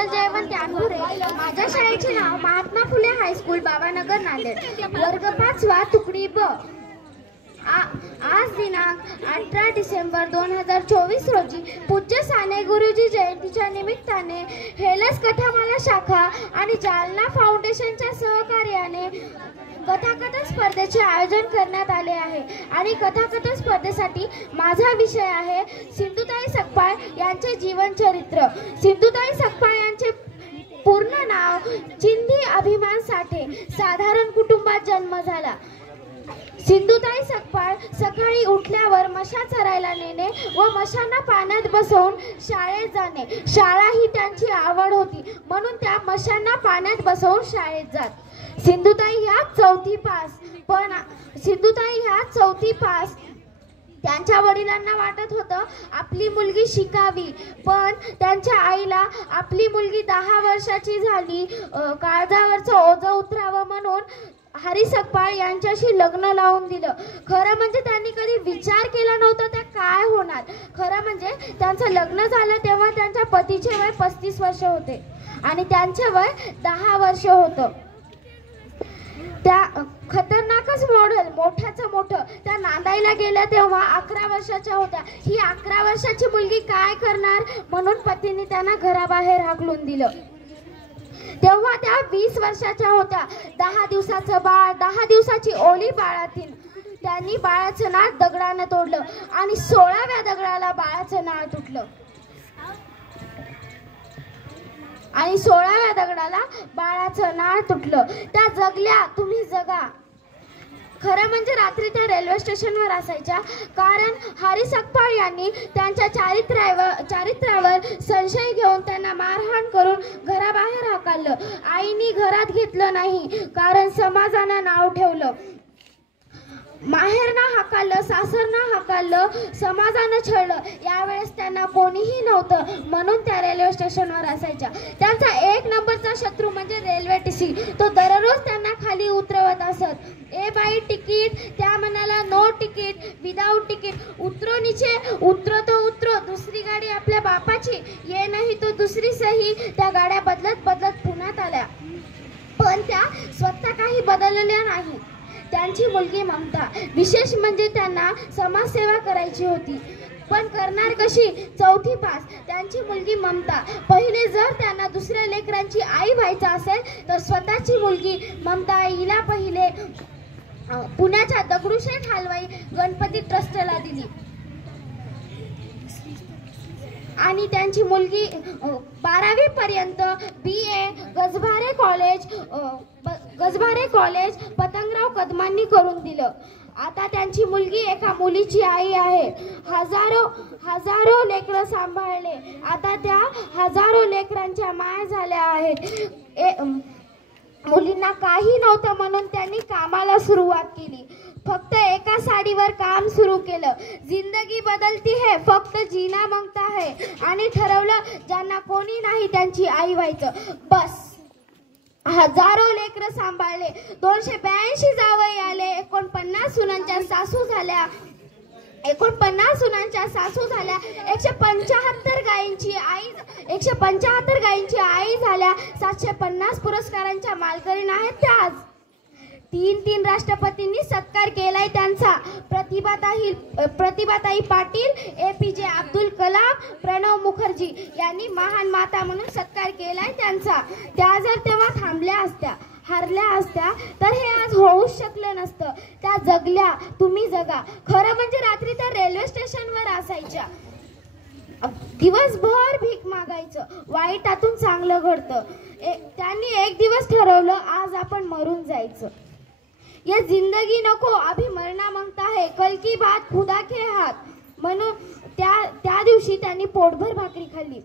शीतल जयवंत यानपुरे. माझ्या शाळेचे नाव महात्मा फुले हायस्कूल बाबानगर नांदेड. वर्ग 5वा तुकडी ब. आज दिनांक 18 डिसेंबर 2024 रोजी पूज्य साने गुरुजी जयंतीच्या निमित्ताने हेलस कथामाला शाखा आणि जालना फाउंडेशनच्या सहकार्याने कथाकथन स्पर्धेचे आयोजन करण्यात आले आहे. आणि कथाकथन स्पर्धेसाठी माझा विषय आहे सिंधुताई सकपाळ यांचे जीवनचरित्र. सिंधुताई सकपाळ यांचे पूर्ण नाव चिंधी अभिमान साठे. साधारण कुटुंबात जन्म झाला. सिंधुताई सकपाळ सकाळी उठल्यावर म्हशा चरायला नेणे व म्हशांना पाण्यात बसवून शाळेत जाणे. शाळा ही त्यांची आवड होती, म्हणून त्या म्हशांना पाण्यात बसवून शाळेत जात. सिंधुताई ह्या चौथी पास. त्यांच्या वडिलांना वाटत होतं आपली मुलगी शिकावी, पण त्यांच्या आईला आपली मुलगी 10 वर्षाची झाली, काळजावरचं ओझं उतरावं म्हणून हरी सकपाळ यांच्याशी लग्न लावून दिलं. खरं म्हणजे त्यांनी कधी विचार केला नव्हता त्या काय होणार. खरं म्हणजे त्यांचं लग्न झालं तेव्हा त्यांच्या पतीचे वय 35 वर्ष होते आणि त्यांचे वय 10 वर्ष होतं. त्या खतरनाकच मॉडेल मोठ्याचं मोठं. त्या नांदायला गेल्या तेव्हा 11 वर्षाच्या होत्या. ही 11 वर्षाची मुलगी काय करणार म्हणून पतीने त्यांना घराबाहेर हाकलून दिलं. तेव्हा त्या 20 वर्षाच्या होत्या. 10 दिवसाचं बाळ, 10 दिवसाची ओली बाळातील. त्यांनी बाळाचं नाळ दगडानं तोडलं आणि 16व्या दगडाला बाळाचं नाळ तुटलं. आणि 16व्या दगडाला बाळाचं नाळ तुटलं. त्या जगल्या, तुम्ही जगा. खरं म्हणजे रात्री त्या रेल्वे स्टेशनवर असायच्या, कारण हरी सकपाळ यांनी त्यांच्या चारित्र्यावर संशय घेऊन त्यांना मारहाण करून घराबाहेर हाकललं. आईनी घरात घेतलं नाही, कारण समाजानं नाव ठेवलं. माहेरनं हाकललं, सासरनं हाकललं, समाजानं छळलं. यावेळेस त्यांना कोणीही नव्हतं, म्हणून त्या रेल्वे स्टेशनवर असायच्या. त्यांचा 1 नंबरचा शत्रू म्हणजे रेल्वे टीसी. तो दररोज त्यांना खाली उतरवत असत. ए बाई तिकीट, त्या म्हणाला नो तिकीट, विदाउट तिकीट. उतरो नीचे, उतरो तो उतरो, दुसरी गाडी आपल्या बापाची, ये नाही तो दुसरी सही. त्या गाड्या बदलत बदलत पुण्यात आल्या, पण त्या स्वतः काही बदलल्या नाही. त्यांची मुलगी ममता. विशेष म्हणजे त्यांना समाजसेवा करायची होती, पण करणार कशी? 4थी पास. त्यांची मुलगी ममता. पहिले जर त्यांना दुसऱ्या लेकरांची आई व्हायचं असेल तर स्वतःची मुलगी ममता हिला पहिले पुण्याच्या दगडूशेठ हलवाई गणपती ट्रस्टला दिली. आणि त्यांची मुलगी 12वी पर्यंत BA गजभारे कॉलेज पतंगराव कदमांनी करून दिलं. आता त्यांची मुलगी एका मुलीची आई आहे. हजारो लेकरं सांभाळले. आता त्या हजारो लेकरांच्या माय झाल्या आहेत. मुलींना काही नव्हतं म्हणून त्यांनी कामाला सुरुवात केली. फक्त एका साडीवर काम सुरू केलं. जिंदगी बदलती है, फक्त जीना मांगता है. आणि ठरवलं ज्यांना कोणी नाही त्यांची आई व्हायचं. बस. हजारो लेकरं सांभाळले. 282 जावई आले. 49 सुनांच्या सासू झाल्या. 175 गायींची आई झाल्या. 750 पुरस्कारांच्या मालकरीण आहेत त्या आज. 3 राष्ट्रपतींनी सत्कार केलाय त्यांचा. प्रतिभाताई पाटील, APJ अब्दुल कलाम, प्रणव मुखर्जी यांनी महान माता म्हणून सत्कार केलाय त्यांचा. त्या जर तेव्हा थांबल्या असत्या, हारल्या असत्या तर हे आज होऊच शकलं नसतं. त्या जगल्या, तुम्ही जगा. खरं म्हणजे रात्री त्या रेल्वे स्टेशनवर असायच्या. दिवसभर भीक मागायचं. वाईटातून चांगलं घडतं. त्यांनी एक दिवस ठरवलं, आज आपण मरून जायचं. ये जिंदगी नको, अभी मरना मांगता है, कल की बात खुदा के हाथ. म्हणून त्या दिवशी त्यांनी पोटभर भाकरी खाल्ली.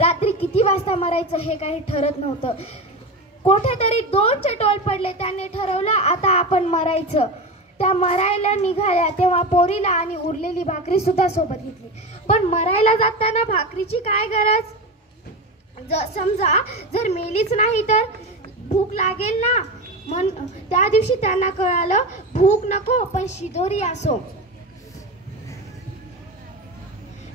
रात्री किती वाजता मरायचं हे काही ठरत नव्हतं. कोठेतरी 2चे टोल पडले. त्यांनी ठरवलं आता आपण मरायचं. त्या मरायला निघाल्या तेव्हा पोरीला आणि उरलेली भाकरी सुद्धा सोबत घेतली. पण मरायला जाताना भाकरीची काय गरज? समजा जर मेलीच नाही तर भूक लागेल ना. त्या दिवशी त्यांना कळालं भूक नको पण शिदोरी असो.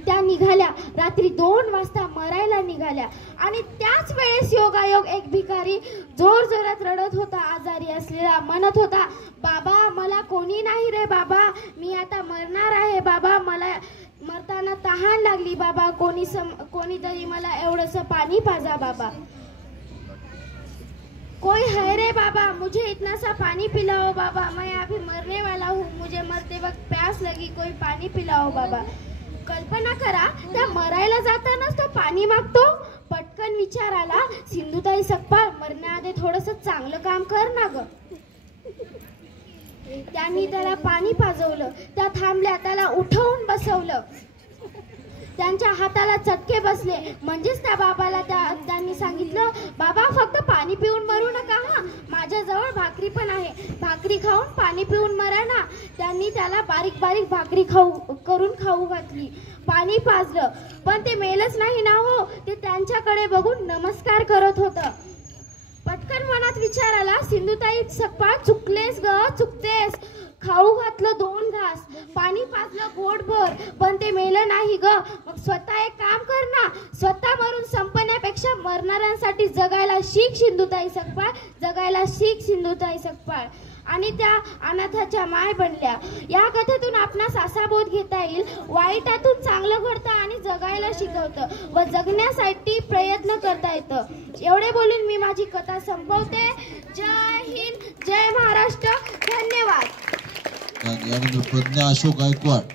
त्या निघाल्या रात्री 2 वाजता मरायला निघाल्या. आणि त्याच वेळेस योगायोग एक भिकारी जोर जोरात रडत होता, आजारी असलेला, म्हणत होता, बाबा मला कोणी नाही रे बाबा, मी आता मरणार आहे बाबा, मला मरताना तहान लागली बाबा, कोणीतरी मला एवढंसं पाणी पाजा बाबा. कोई है रे बाबा, मुझे इतना सा पानी पिलाओ बाबा, मैं अभी मरने वाला हूँ, मुझे मरते वक्त प्यास लगी, कोई पानी पिलाओ बाबा. कल्पना करा, त्या मरायला जातानाच तो पाणी मागतो. पटकन विचार आला, सिंधुताई सकपाळ, मरण्याआधी थोडंसं चांगलं काम कर ना ग. त्यांनी त्याला पाणी पाजवलं, त्या थांबल्या, त्याला उठवून बसवलं, त्यांच्या हाताला चटके बसले. म्हणजेच त्या बाबाला त्यांनी सांगितलं, बाबा फक्त पाणी पिऊन मरू नका हा, माझ्याजवळ भाकरी पण आहे, भाकरी खाऊन पाणी पिऊन मरा ना. त्यांनी त्याला बारीक बारीक भाकरी करून खाऊ घातली, पाणी पाजलं, पण ते मेलच नाही ना हो, ते त्यांच्याकडे बघून नमस्कार करत होतं. पटकन मनात विचार आला, सिंधुताई सकपाळ, चुकलेस ग, चुकतेस. खाऊ घातलं 2 घास, पाणी पाजलं पोटभर, पण ते मेलं नाही ग. मग स्वतः एक काम कर ना, स्वतः मरून संपण्यापेक्षा मरणाऱ्यांसाठी जगायला शिक सिंधुताई सकपाळ, जगायला शिक सिंधुताई सकपाळ. आणि त्या अनाथाच्या माय बनल्या. या कथेतून आपणास असा बोध घेता येईल, वाईटातून चांगलं घडतं आणि जगायला शिकवतं व जगण्यासाठी प्रयत्न करता येतं. एवढे बोलून मी माझी कथा संपवते. जय हिंद, जय महाराष्ट्र, धन्यवाद. यानंतर प्रज्ञा अशोक गायकवाड.